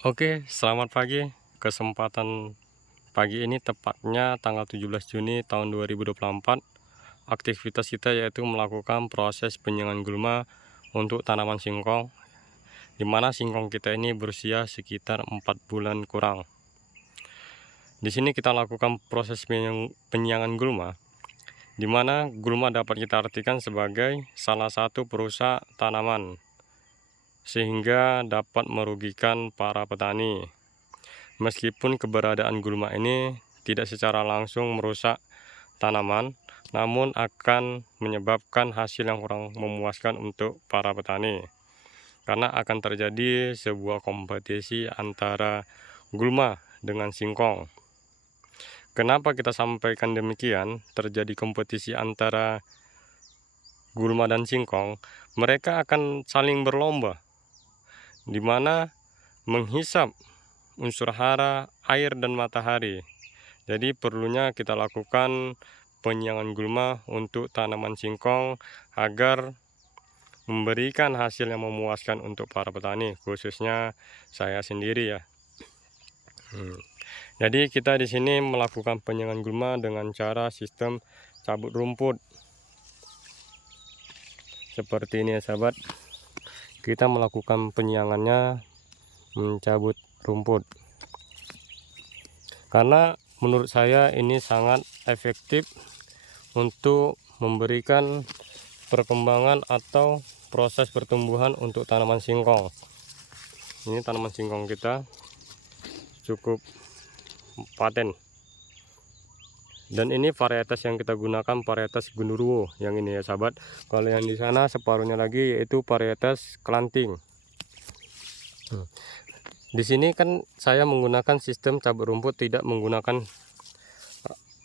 Oke, selamat pagi. Kesempatan pagi ini tepatnya tanggal 17 Juni tahun 2024. Aktivitas kita yaitu melakukan proses penyiangan gulma untuk tanaman singkong, di mana singkong kita ini berusia sekitar 4 bulan kurang. Di sini kita lakukan proses penyiangan gulma, di mana gulma dapat kita artikan sebagai salah satu perusak tanaman, sehingga dapat merugikan para petani. Meskipun keberadaan gulma ini tidak secara langsung merusak tanaman, namun akan menyebabkan hasil yang kurang memuaskan untuk para petani. Karena akan terjadi sebuah kompetisi antara gulma dengan singkong. Kenapa kita sampaikan demikian? Terjadi kompetisi antara gulma dan singkong, mereka akan saling berlomba, di mana menghisap unsur hara, air, dan matahari. Jadi perlunya kita lakukan penyiangan gulma untuk tanaman singkong agar memberikan hasil yang memuaskan untuk para petani, khususnya saya sendiri ya. Jadi kita di sini melakukan penyiangan gulma dengan cara sistem cabut rumput. Seperti ini ya sahabat. Kita melakukan penyiangannya mencabut rumput. Karena menurut saya ini sangat efektif untuk memberikan perkembangan atau proses pertumbuhan untuk tanaman singkong. Ini tanaman singkong kita cukup paten. Dan ini varietas yang kita gunakan varietas Genderuwo yang ini ya sahabat. Kalau yang di sana separuhnya lagi yaitu varietas Kelanting. Di sini kan saya menggunakan sistem cabut rumput, tidak menggunakan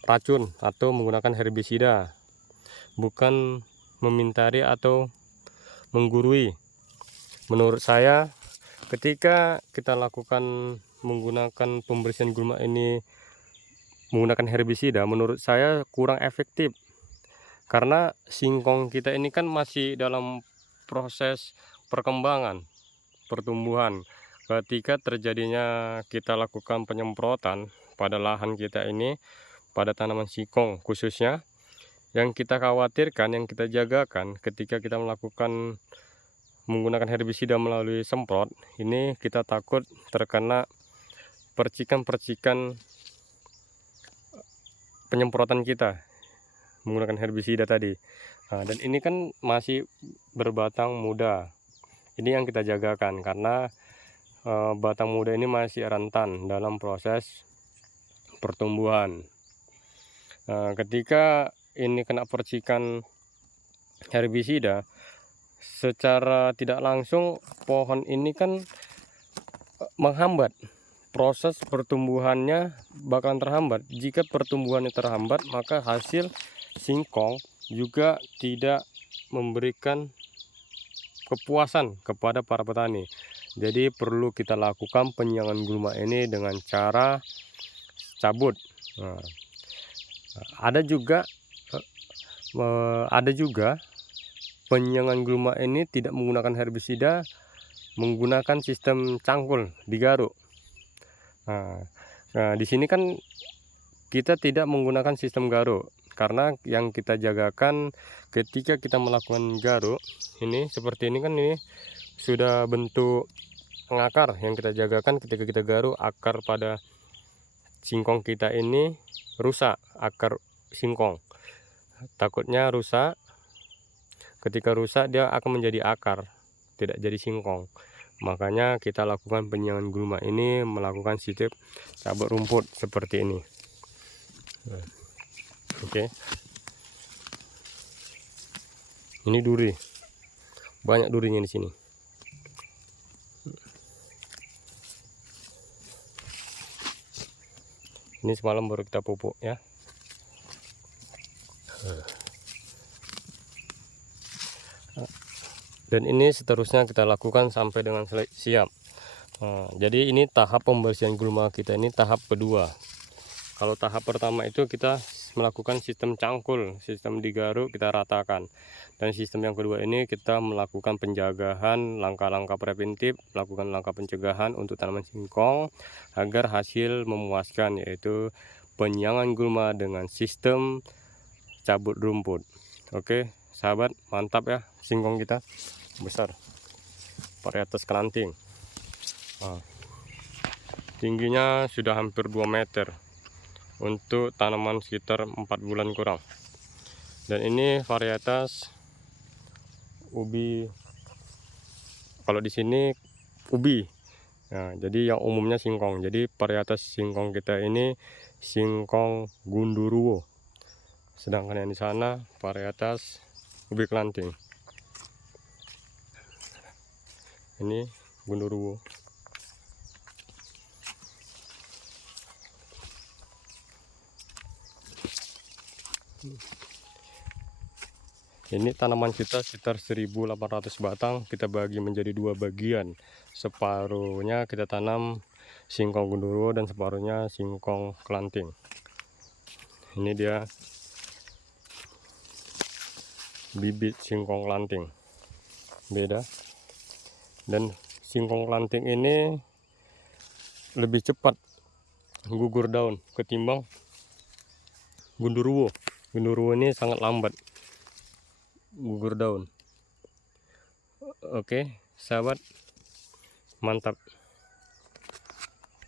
racun atau menggunakan herbisida, bukan memintari atau menggurui. Menurut saya ketika kita lakukan menggunakan pembersihan gulma ini menggunakan herbisida, menurut saya kurang efektif, karena singkong kita ini kan masih dalam proses perkembangan pertumbuhan. Ketika terjadinya kita lakukan penyemprotan pada lahan kita ini, pada tanaman singkong khususnya, yang kita khawatirkan, yang kita jagakan ketika kita melakukan menggunakan herbisida melalui semprot, ini kita takut terkena percikan-percikan penyemprotan kita menggunakan herbisida tadi. Dan ini kan masih berbatang muda. Ini yang kita jagakan karena batang muda ini masih rentan dalam proses pertumbuhan. Ketika ini kena percikan herbisida, secara tidak langsung pohon ini kan menghambat proses pertumbuhannya, bakalan terhambat. Jika pertumbuhannya terhambat, maka hasil singkong juga tidak memberikan kepuasan kepada para petani. Jadi perlu kita lakukan penyiangan gulma ini dengan cara cabut. Ada juga penyiangan gulma ini tidak menggunakan herbisida, menggunakan sistem cangkul digaruk. Nah, di sini kan kita tidak menggunakan sistem garuk, karena yang kita jagakan ketika kita melakukan garuk ini seperti ini kan, ini sudah bentuk pengakar. Yang kita jagakan ketika kita garuk, akar pada singkong kita ini rusak, akar singkong takutnya rusak. Ketika rusak dia akan menjadi akar, tidak jadi singkong. Makanya kita lakukan penyiangan gulma ini melakukan sistem cabut rumput seperti ini. Oke. Ini duri. Banyak durinya di sini. Ini semalam baru kita pupuk ya. Dan ini seterusnya kita lakukan sampai dengan siap. Jadi ini tahap pembersihan gulma kita, ini tahap kedua. Kalau tahap pertama itu kita melakukan sistem cangkul, sistem digaruk kita ratakan. Dan sistem yang kedua ini kita melakukan penjagaan, langkah-langkah preventif, melakukan langkah pencegahan untuk tanaman singkong agar hasil memuaskan, yaitu penyiangan gulma dengan sistem cabut rumput. Oke sahabat, mantap ya, singkong kita besar, varietas kelanting. Tingginya sudah hampir 2 meter untuk tanaman sekitar 4 bulan kurang. Dan ini varietas ubi, kalau di sini ubi. Nah, jadi yang umumnya singkong. Jadi varietas singkong kita ini singkong Gundurwo. Sedangkan yang di sana varietas ubi kelanting. Ini Gundurwo. Ini tanaman kita sekitar 1800 batang, kita bagi menjadi 2 bagian. Separuhnya kita tanam singkong Gundurwo dan separuhnya singkong kelanting. Ini dia bibit singkong kelanting, beda. Dan singkong kelanting ini lebih cepat gugur daun ketimbang Gundurwo. Gundurwo ini sangat lambat gugur daun. Oke sahabat, mantap.